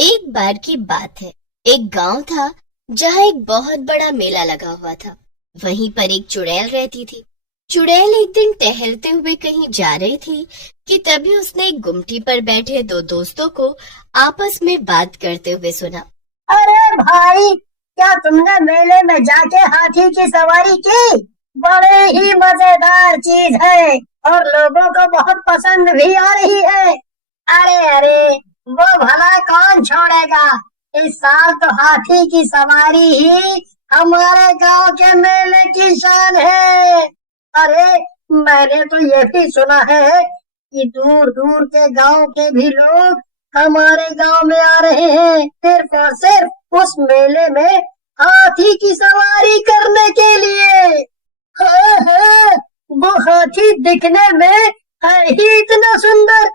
एक बार की बात है। एक गांव था जहां एक बहुत बड़ा मेला लगा हुआ था। वहीं पर एक चुड़ैल रहती थी। चुड़ैल एक दिन टहलते हुए कहीं जा रही थी कि तभी उसने एक गुमटी पर बैठे दो दोस्तों को आपस में बात करते हुए सुना। अरे भाई, क्या तुमने मेले में जाके हाथी की सवारी की? बड़े ही मजेदार चीज है और लोगों को बहुत पसंद भी आ रही है। अरे अरे, वो भला कौन छोड़ेगा। इस साल तो हाथी की सवारी ही हमारे गांव के मेले की शान है। अरे, मैंने तो ये भी सुना है कि दूर दूर के गांव के भी लोग हमारे गांव में आ रहे हैं सिर्फ और सिर्फ उस मेले में हाथी की सवारी करने के लिए। हाँ, वो हाथी दिखने में है ही इतना सुंदर।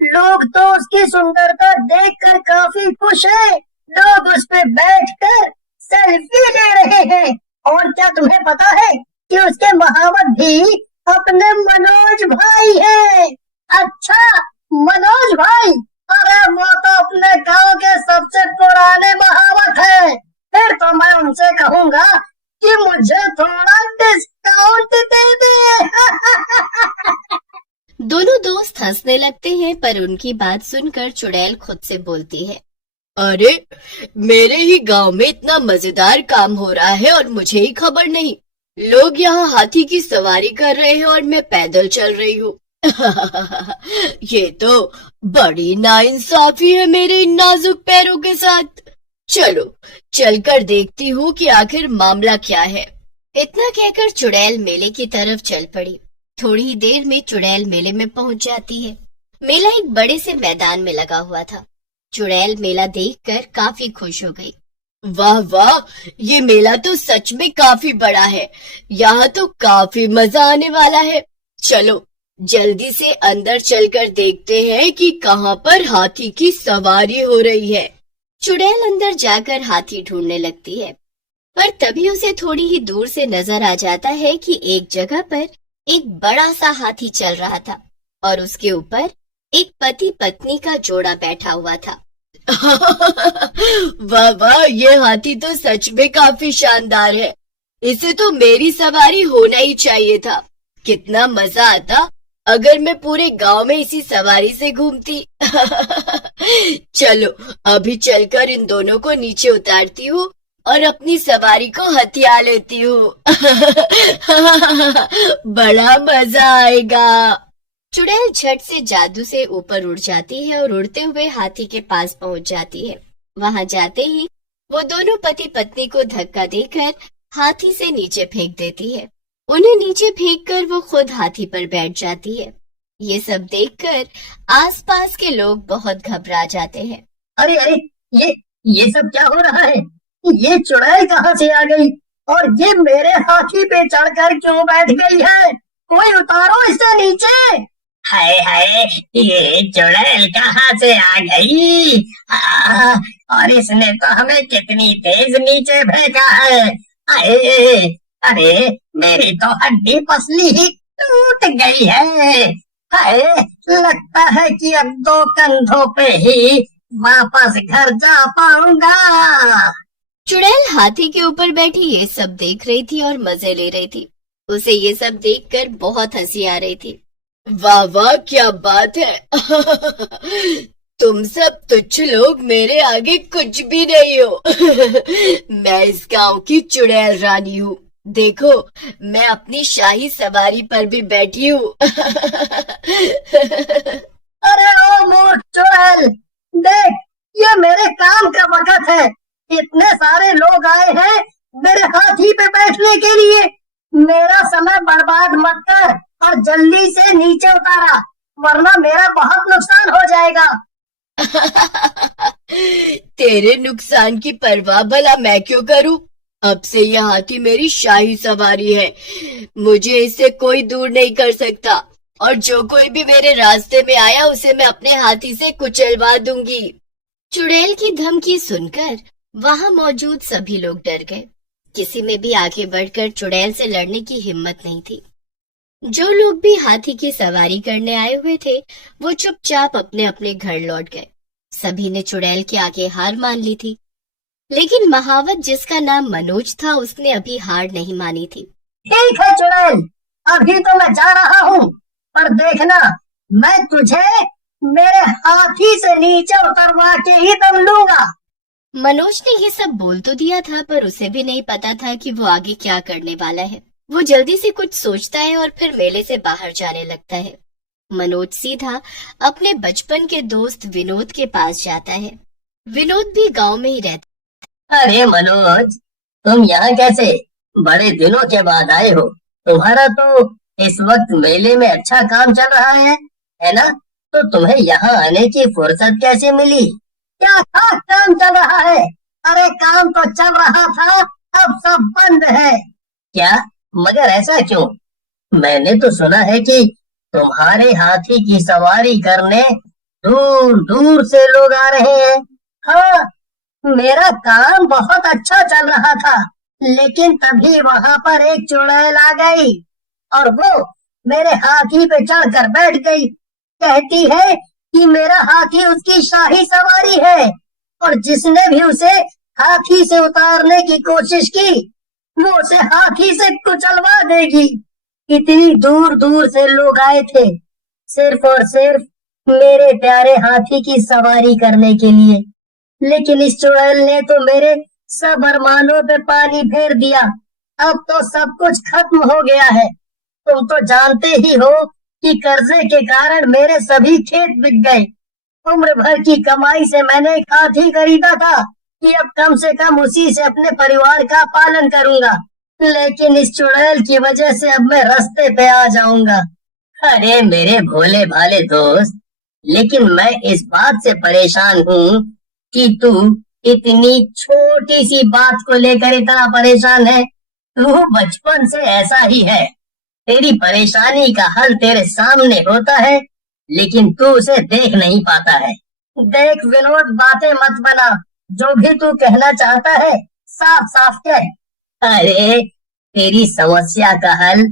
लोग तो उसकी सुंदरता देखकर काफी खुश हैं। लोग उस पे बैठकर सेल्फी ले रहे हैं। और क्या तुम्हें पता है कि उसके महावत भी अपने मनोज भाई है? अच्छा, मनोज भाई? अरे वो तो अपने गांव के सबसे पुराने महावत है। फिर तो मैं उनसे कहूंगा कि मुझे थोड़ा डिस्काउंट दे दे। दोनों दोस्त हंसने लगते हैं, पर उनकी बात सुनकर चुड़ैल खुद से बोलती है। अरे, मेरे ही गांव में इतना मजेदार काम हो रहा है और मुझे ही खबर नहीं। लोग यहाँ हाथी की सवारी कर रहे हैं और मैं पैदल चल रही हूँ। ये तो बड़ी नाइंसाफी है मेरे इन नाजुक पैरों के साथ। चलो, चलकर देखती हूँ कि आखिर मामला क्या है। इतना कहकर चुड़ैल मेले की तरफ चल पड़ी। थोड़ी ही देर में चुड़ैल मेले में पहुंच जाती है। मेला एक बड़े से मैदान में लगा हुआ था। चुड़ैल मेला देखकर काफी खुश हो गई। वाह वाह, ये मेला तो सच में काफी बड़ा है। यहाँ तो काफी मजा आने वाला है। चलो, जल्दी से अंदर चलकर देखते हैं कि कहाँ पर हाथी की सवारी हो रही है। चुड़ैल अंदर जाकर हाथी ढूंढने लगती है, पर तभी उसे थोड़ी ही दूर से नजर आ जाता है कि एक जगह पर एक बड़ा सा हाथी चल रहा था और उसके ऊपर एक पति पत्नी का जोड़ा बैठा हुआ था। वाह वाह, ये हाथी तो सच में काफी शानदार है। इसे तो मेरी सवारी होना ही चाहिए था। कितना मजा आता अगर मैं पूरे गांव में इसी सवारी से घूमती। चलो, अभी चलकर इन दोनों को नीचे उतारती हूँ और अपनी सवारी को हथिया लेती हूँ। बड़ा मजा आएगा। चुड़ैल झट से जादू से ऊपर उड़ जाती है और उड़ते हुए हाथी के पास पहुंच जाती है। वहां जाते ही वो दोनों पति पत्नी को धक्का देकर हाथी से नीचे फेंक देती है। उन्हें नीचे फेंककर वो खुद हाथी पर बैठ जाती है। ये सब देखकर आसपास के लोग बहुत घबरा जाते हैं। अरे अरे, ये सब क्या हो रहा है? ये चुड़ैल कहाँ से आ गई और ये मेरे हाथी पे चढ़कर क्यों बैठ गई है? कोई उतारो इसे नीचे। हाय हाय, ये चुड़ैल कहाँ से आ गई? और इसने तो हमें कितनी तेज नीचे फेंका है। अरे अरे, मेरी तो हड्डी पसली ही टूट गई है। हाय, लगता है कि अब दो कंधों पे ही वापस घर जा पाऊंगा। चुड़ैल हाथी के ऊपर बैठी ये सब देख रही थी और मजे ले रही थी। उसे ये सब देखकर बहुत हंसी आ रही थी। वाह वाह, क्या बात है। तुम सब तुच्छ लोग मेरे आगे कुछ भी नहीं हो। मैं इस गांव की चुड़ैल रानी हूँ। देखो, मैं अपनी शाही सवारी पर भी बैठी हूँ। अरे ओ मूर्ख चुड़ैल, देख, ये मेरे काम का वक्त है। इतने सारे लोग आए हैं मेरे हाथी पे बैठने के लिए। मेरा समय बर्बाद मत कर और जल्दी से नीचे उतारा, वरना मेरा बहुत नुकसान हो जाएगा। तेरे नुकसान की परवाह भला मैं क्यों करूं? अब से यह हाथी मेरी शाही सवारी है। मुझे इससे कोई दूर नहीं कर सकता और जो कोई भी मेरे रास्ते में आया उसे मैं अपने हाथी से कुचलवा दूंगी। चुड़ैल की धमकी सुनकर वहां मौजूद सभी लोग डर गए। किसी में भी आगे बढ़कर चुड़ैल से लड़ने की हिम्मत नहीं थी। जो लोग भी हाथी की सवारी करने आए हुए थे वो चुपचाप अपने अपने घर लौट गए। सभी ने चुड़ैल के आगे हार मान ली थी, लेकिन महावत जिसका नाम मनोज था उसने अभी हार नहीं मानी थी। ठीक है चुड़ैल, अभी तो मैं जा रहा हूँ, पर देखना मैं तुझे मेरे हाथी से नीचे उतरवा के ही दम लूंगा। मनोज ने ये सब बोल तो दिया था, पर उसे भी नहीं पता था कि वो आगे क्या करने वाला है। वो जल्दी से कुछ सोचता है और फिर मेले से बाहर जाने लगता है। मनोज सीधा अपने बचपन के दोस्त विनोद के पास जाता है। विनोद भी गांव में ही रहता। अरे मनोज, तुम यहाँ कैसे? बड़े दिनों के बाद आए हो। तुम्हारा तो इस वक्त मेले में अच्छा काम चल रहा है ना? तो तुम्हें यहाँ आने की फुर्सत कैसे मिली? क्या खास काम चल रहा है? अरे काम तो चल रहा था, अब सब बंद है। क्या? मगर ऐसा क्यों? मैंने तो सुना है कि तुम्हारे हाथी की सवारी करने दूर दूर से लोग आ रहे हैं। हाँ, मेरा काम बहुत अच्छा चल रहा था, लेकिन तभी वहाँ पर एक चुड़ैल आ गई और वो मेरे हाथी पे चढ़कर बैठ गई। कहती है कि मेरा हाथी उसकी शाही सवारी है और जिसने भी उसे हाथी से उतारने की कोशिश की वो उसे हाथी से कुचलवा देगी। इतनी दूर दूर से लोग आए थे सिर्फ और सिर्फ मेरे प्यारे हाथी की सवारी करने के लिए, लेकिन इस चुड़ैल ने तो मेरे सब अरमानों पे पानी फेर दिया। अब तो सब कुछ खत्म हो गया है। तुम तो जानते ही हो कि कर्जे के कारण मेरे सभी खेत बिक गए। उम्र भर की कमाई से मैंने एक हाथी खरीदा था कि अब कम से कम उसी से अपने परिवार का पालन करूंगा, लेकिन इस चुड़ैल की वजह से अब मैं रास्ते पे आ जाऊंगा। अरे मेरे भोले भाले दोस्त, लेकिन मैं इस बात से परेशान हूँ कि तू इतनी छोटी सी बात को लेकर इतना परेशान है। तू बचपन से ऐसा ही है। तेरी परेशानी का हल तेरे सामने होता है, लेकिन तू उसे देख नहीं पाता है। देख विनोद, बातें मत बना। जो भी तू कहना चाहता है साफ साफ कह। अरे तेरी समस्या का हल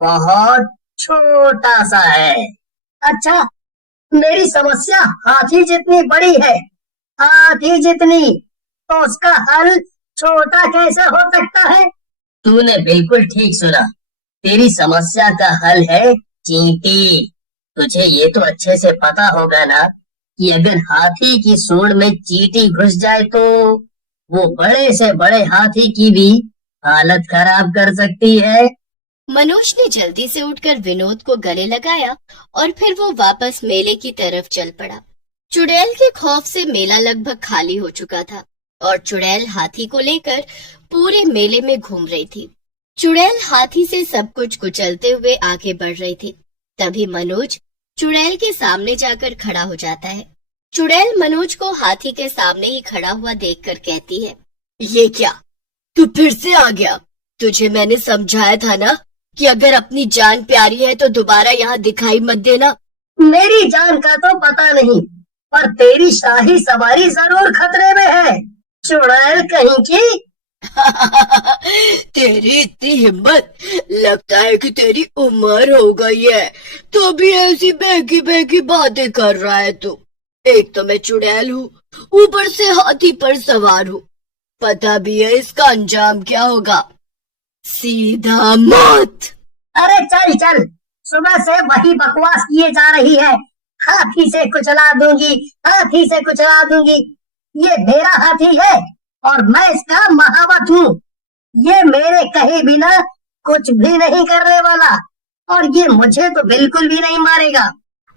बहुत छोटा सा है। अच्छा, मेरी समस्या हाथी जितनी बड़ी है? हाथी जितनी? तो उसका हल छोटा कैसे हो सकता है? तूने बिल्कुल ठीक सुना। तेरी समस्या का हल है चींटी। तुझे ये तो अच्छे से पता होगा ना कि अगर हाथी की सूंड में चींटी घुस जाए तो वो बड़े से बड़े हाथी की भी हालत खराब कर सकती है। मनोज ने जल्दी से उठकर विनोद को गले लगाया और फिर वो वापस मेले की तरफ चल पड़ा। चुड़ैल के खौफ से मेला लगभग खाली हो चुका था और चुड़ैल हाथी को लेकर पूरे मेले में घूम रही थी। चुड़ैल हाथी से सब कुछ कुचलते हुए आगे बढ़ रही थी। तभी मनोज चुड़ैल के सामने जाकर खड़ा हो जाता है। चुड़ैल मनोज को हाथी के सामने ही खड़ा हुआ देखकर कहती है, ये क्या, तू फिर से आ गया? तुझे मैंने समझाया था ना कि अगर अपनी जान प्यारी है तो दोबारा यहाँ दिखाई मत देना। मेरी जान का तो पता नहीं, पर तेरी शाही सवारी जरूर खतरे में है, चुड़ैल कहीं की। तेरी इतनी हिम्मत, लगता है कि तेरी उम्र हो गई है तो भी ऐसी बहकी बहकी बातें कर रहा है तू। एक तो मैं चुड़ैल हूँ, ऊपर से हाथी पर सवार हूँ। पता भी है इसका अंजाम क्या होगा, सीधा मौत। अरे चल चल, सुबह से वही बकवास किए जा रही है। हाथी से कुचला दूंगी, हाथी से कुचला दूंगी। ये मेरा हाथी है और मैं इसका महावत हूँ। ये मेरे कहे बिना कुछ भी नहीं करने वाला और ये मुझे तो बिल्कुल भी नहीं मारेगा।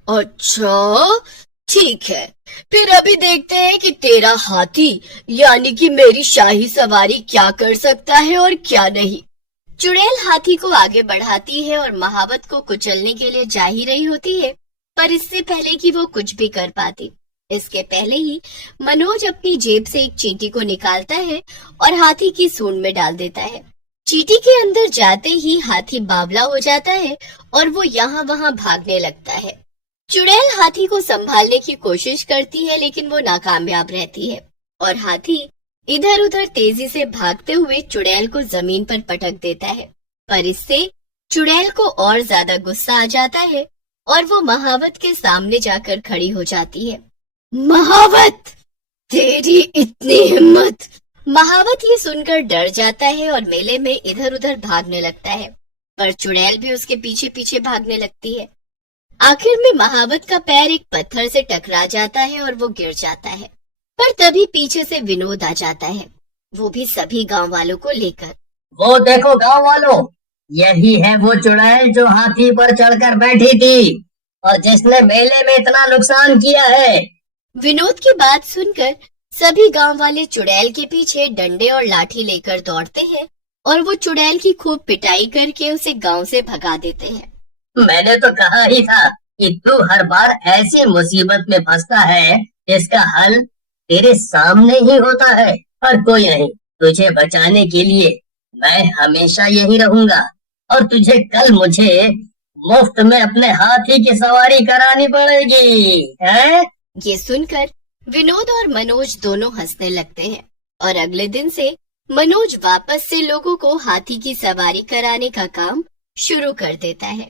अच्छा ठीक है, फिर अभी देखते हैं कि तेरा हाथी यानी कि मेरी शाही सवारी क्या कर सकता है और क्या नहीं। चुड़ैल हाथी को आगे बढ़ाती है और महावत को कुचलने के लिए जा ही रही होती है, पर इससे पहले कि वो कुछ भी कर पाती, इसके पहले ही मनोज अपनी जेब से एक चींटी को निकालता है और हाथी की सूंड में डाल देता है। चींटी के अंदर जाते ही हाथी बावला हो जाता है और वो यहाँ वहाँ भागने लगता है। चुड़ैल हाथी को संभालने की कोशिश करती है, लेकिन वो नाकामयाब रहती है और हाथी इधर उधर तेजी से भागते हुए चुड़ैल को जमीन पर पटक देता है। पर इससे चुड़ैल को और ज्यादा गुस्सा आ जाता है और वो महावत के सामने जाकर खड़ी हो जाती है। महावत, तेरी इतनी हिम्मत। महावत ये सुनकर डर जाता है और मेले में इधर उधर भागने लगता है, पर चुड़ैल भी उसके पीछे पीछे भागने लगती है। आखिर में महावत का पैर एक पत्थर से टकरा जाता है और वो गिर जाता है। पर तभी पीछे से विनोद आ जाता है, वो भी सभी गांव वालों को लेकर। वो देखो गांव वालों, यही है वो चुड़ैल जो हाथी पर चढ़कर बैठी थी और जिसने मेले में इतना नुकसान किया है। विनोद की बात सुनकर सभी गांव वाले चुड़ैल के पीछे डंडे और लाठी लेकर दौड़ते हैं और वो चुड़ैल की खूब पिटाई करके उसे गांव से भगा देते हैं। मैंने तो कहा ही था कि तू हर बार ऐसी मुसीबत में फंसता है जिसका हल तेरे सामने ही होता है। और कोई नहीं, तुझे बचाने के लिए मैं हमेशा यही रहूंगा और तुझे कल मुझे मुफ्त में अपने हाथी की सवारी करानी पड़ेगी, हैं? ये सुनकर विनोद और मनोज दोनों हंसने लगते हैं और अगले दिन से मनोज वापस से लोगों को हाथी की सवारी कराने का काम शुरू कर देता है।